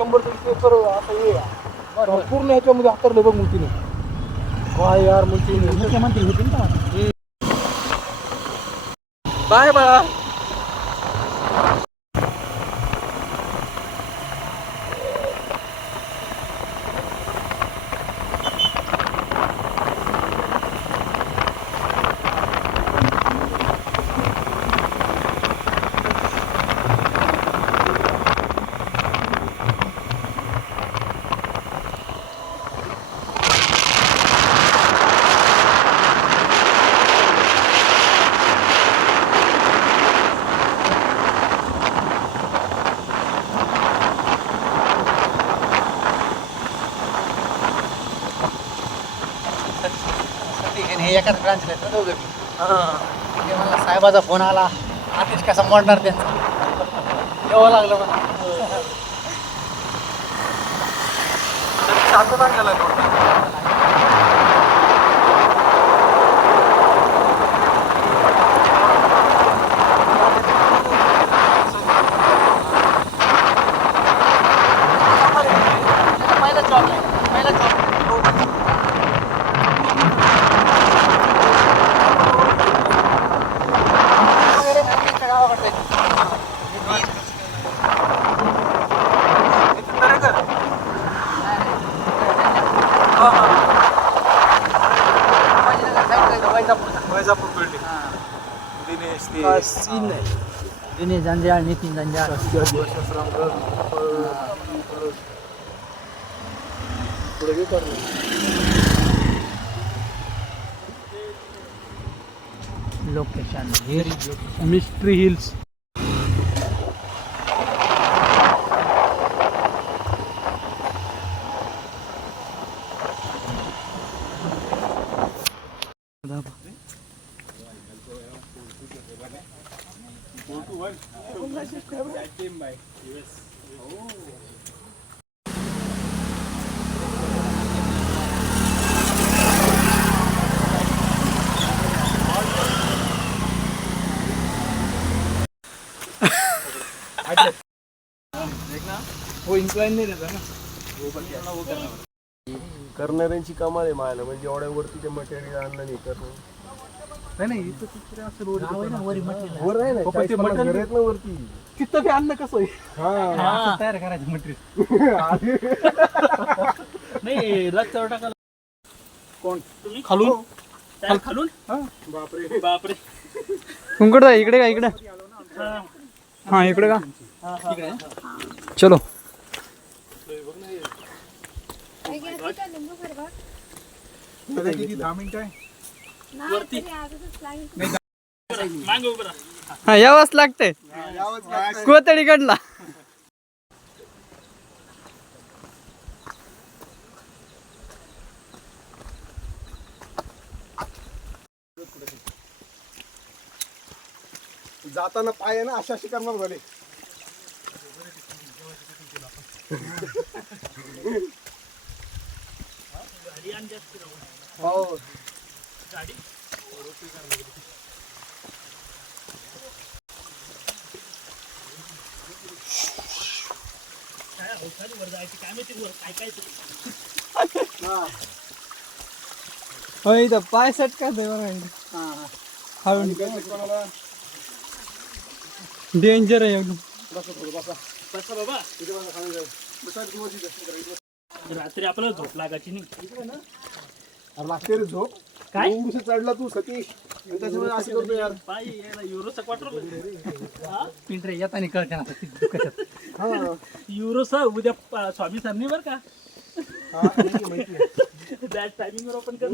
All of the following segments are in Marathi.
100 पेपर असं हे पूर्ण ह्याच्यामध्ये हातरलं बघ मुलतीने. काय यार मुलतीने मुख्यमंत्री होते ना. बाय बाळा. एकाच ब्रांचला आहेत ना दोघं बी. ते मला साहेबाचा फोन आला, आतिश कसा मोडणार त्यांचा यावं लागलं मला. पहिला जॉब आहे, पहिला job. Dinesh Janjal, Nitin Janjal. Location Mystery Hills. हो इन्क्लाइन नाही देता ना. करणाऱ्यांची कमाल आहे मायला, म्हणजे एवढ्या वरती ते मटेरियल आणलं नाही करणं. नाही इथं तिकडे असं रोड वर आहे ना वर आहे ना, पण ते 40-50 मटेरियल- घरं आहेत ना वरती. तिथं ते अन्न कसं आहे. हा तयार करायचं मटेरियल. नाही रस्त्यावर टाकायला. कोण तुम्ही खालून खालून बापरे. बापरे. कुंकड इकडे का इकडे. हा इकडे का. चलो किती 10 मिनिटं आहे. मागे उभं राहा. हा यावंच लागतंय कोतडीकडला. जाताना पाय आहे ना अशा करणार झाले. गाडी आणि जास्त राहू. हो गाडी काय अवकाळी वर जायची काय माहिती वर काय काय ते. हो इथं पाय सेट काय कोणाला डेंजर आहे एकदम. बसा बाबा. रात्री आपल्याला झोप लागायची नाही. अरे लागते रे झोप. काय एवढं चढला तू सतीश, त्याच्यामुळे असं करतो यार. पाय यायला युरोचा क्वार्टर. पिंटरे येताना कळते ना. हा युरोचा उद्या स्वामी सरनी बर का. हा माहिती आहे. बॅट टायमिंगवर ओपन कर.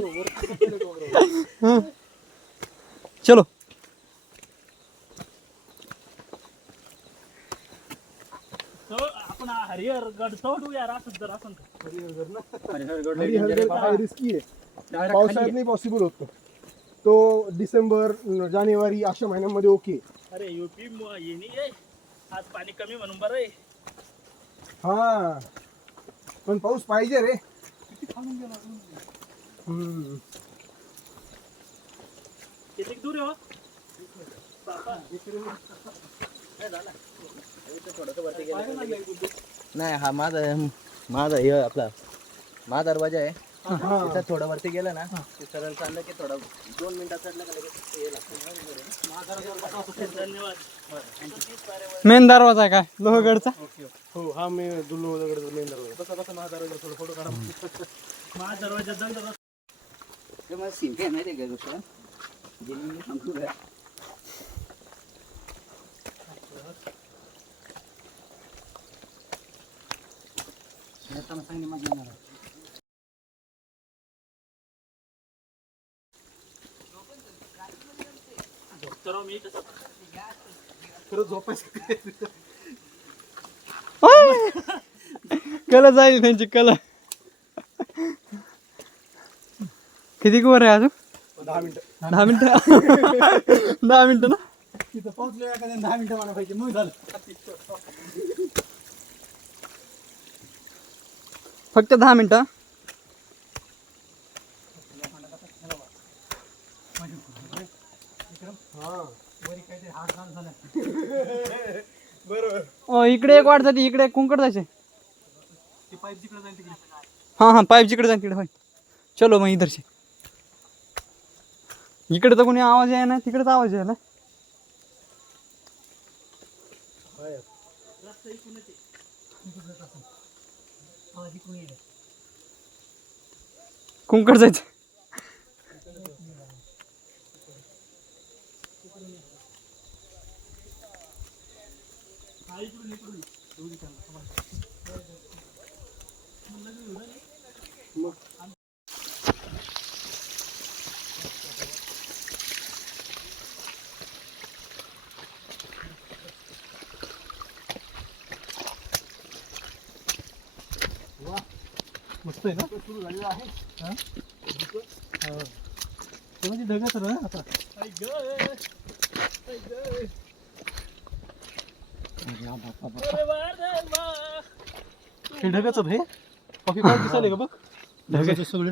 चलो तो आपण हरिहर गड चढू यार. असं जर असं रिस्की आहे. पावसाळ्यात नाही पॉसिबल होतो तो. डिसेंबर जानेवारी अशा महिन्यांमध्ये ओके. अरे यूपी येणे आहे. आज पाणी कमी म्हणून बरं आहे. हा पण पाऊस पाहिजे रे. किती दूर आहे हो? बापा. नाही हा माझा हे आपला माझा दरवाजा आहे तिथं थोडं वरती गेलं ना ते सरळ चाललं की थोडं 2 मिनिटात चढलं का लगेच हे लागतं. मेन दरवाजा आहे काय लोहगडचा? हो हा मी दुल्लो मेन दरवाजा बसा बसा माझा दरवाजा थोडं फोटो काढा. माझा दरवाजा दंड ते मला सीन काय माहिती आहे का दुसरं जे मी सांगतो काय सांगणे माझी येणार आहे. तर मी तसं खरंच झोपायचं कला जाईल त्यांची कला. किती वर आहे अजून? 10 मिनिटं 10 मिनिटं 10 मिनिटं ना. तिथं पोहोचलो एखाद्या 10 मिनिटं मला पाहिजे मग झालं. फक्त 10 मिनिटं. इकडे एक वाट जाते इकडे एक कुंकड जायचे. हाँ पाईप जिकडे जाईल तिकडे होय. चलो मग इधर से इकडे तर कोणी आवाज आहे ना तिकडेच आवाज आहे ना. कुंकड जायचं. मस्त आहे ना सुरू झालेलं आहे. ते म्हणजे ढगच ना आता हे ढगच हे कॉफी काय दिसायले का बघ ढगाचे सगळे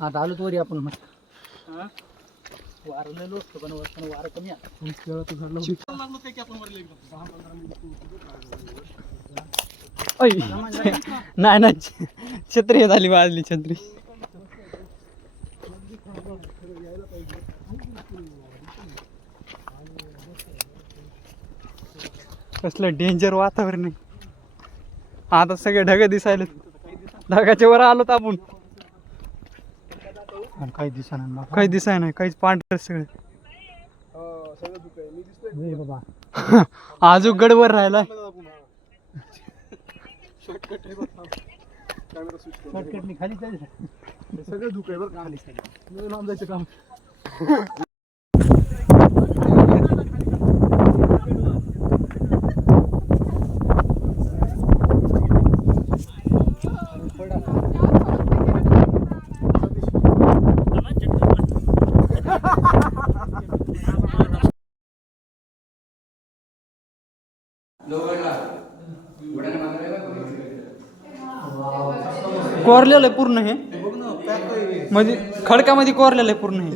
आता आलो तोरी आपण मस्त वारलेलो असतो पण वारं कमी आहे. नाही नाही छत्री झाली वाजली छत्री. कसलं डेंजर वातावरण आहे. आता सगळे ढग दिसायले. ढगाच्या वर आलो तर आपण काही दिवसांना काही दिसाय नाही काहीच पांढर सगळे. सगळं दुःख आहे मी दिसतोय बाबा आजू गडवर राहिला. शॉर्टकट आहे बघ कॅमेरा स्विच कर. शॉर्टकटनी खाली जायचं हे सगळं दुःख आहे बरं खाली लांब जायचं काम. कोरलेलं आहे पूर्ण हे म्हणजे खडकामध्ये कोरलेलं आहे पूर्ण हे.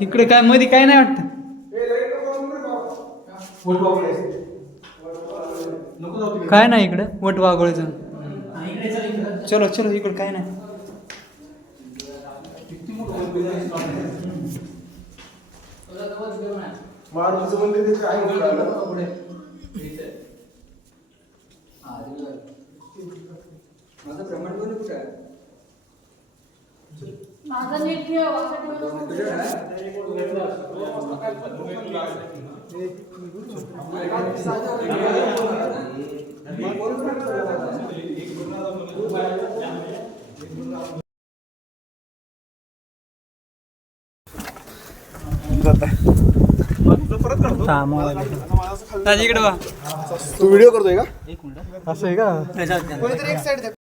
इकडे काय मध्ये काय नाही वाटत. काय नाही इकडे वट वाघोळीचं. चलो चलो इकडे काय नाही. मारुतीचं मंदिर तिथे आहे पुढे माझा नीट ठेव परत काढतो. इकडे वा. तू व्हिडिओ करतोय का? एक मिनिट असं आहे का? कोणीतरी एक साईड